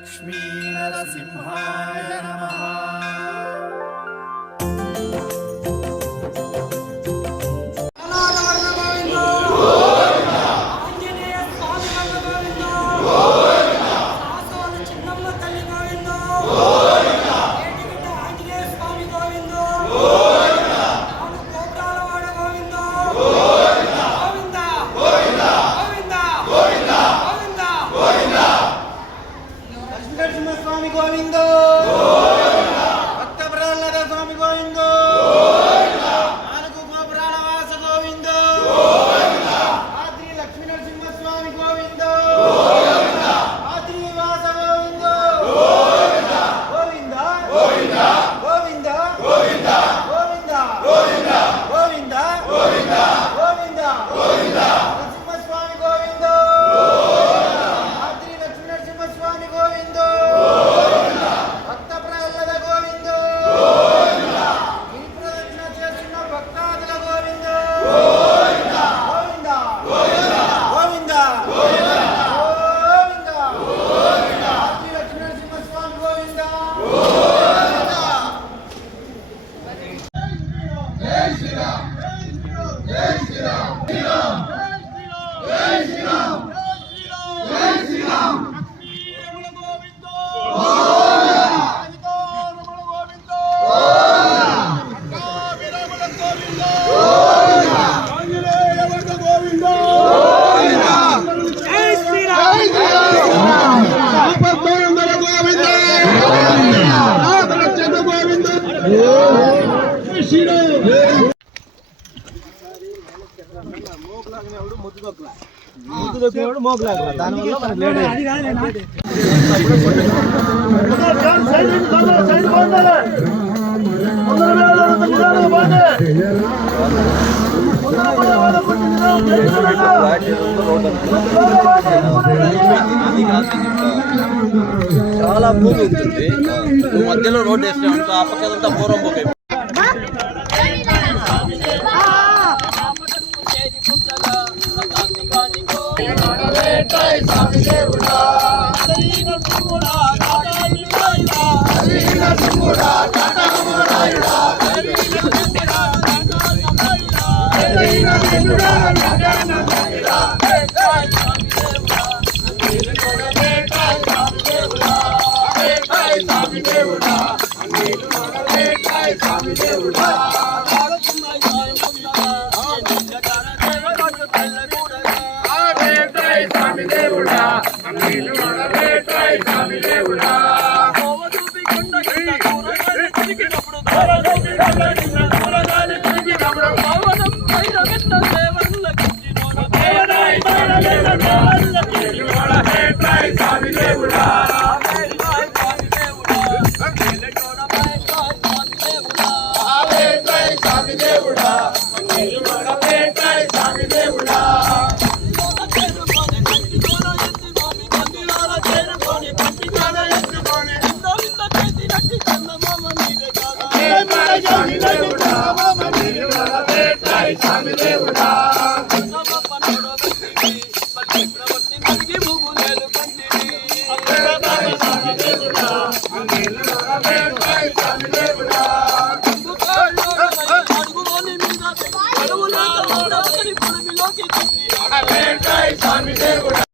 लक्ष्मी नरसिंहाय नमः। స్వామి గోవింద, భక్త ప్రహ్లాద స్వామి గోవింద, నాలుగు గోపురాల వాస గోవింద, ఆద్రి లక్ష్మీ నరసింహ స్వామి గోవింద, ఆద్రి వాస గోవింద, గోవింద గోవింద గోవింద గోవింద గోవింద గోవింద గోవింద గోవింద గోవింద నరసింహ స్వామి గోవింద, ఆద్రి లక్ష్మీ నరసింహ స్వామి గోవింద, భక్త ప్రహ్లాద గోవింద, ఈ ప్రదక్షిణ చేస్తున్న భక్తాదుల గోవింద, గోవింద గోవింద గోవింద గోవింద ఆద్రి లక్ష్మీ నరసింహ స్వామి గోవింద, జై శ్రీరామ్ జై శ్రీరామ్ జై శ్రీరామ్ జై శ్రీరామ్ ముద్దు దొక్కినప్పుడు మోకలాగల దానివల్ల మనకు లేట్ చాలా భూమి ఉంటుంది, మధ్యలో రోడ్డు వేసినామంటే ఆ పక్కదంతా పూర్వం పోయి దేవుడా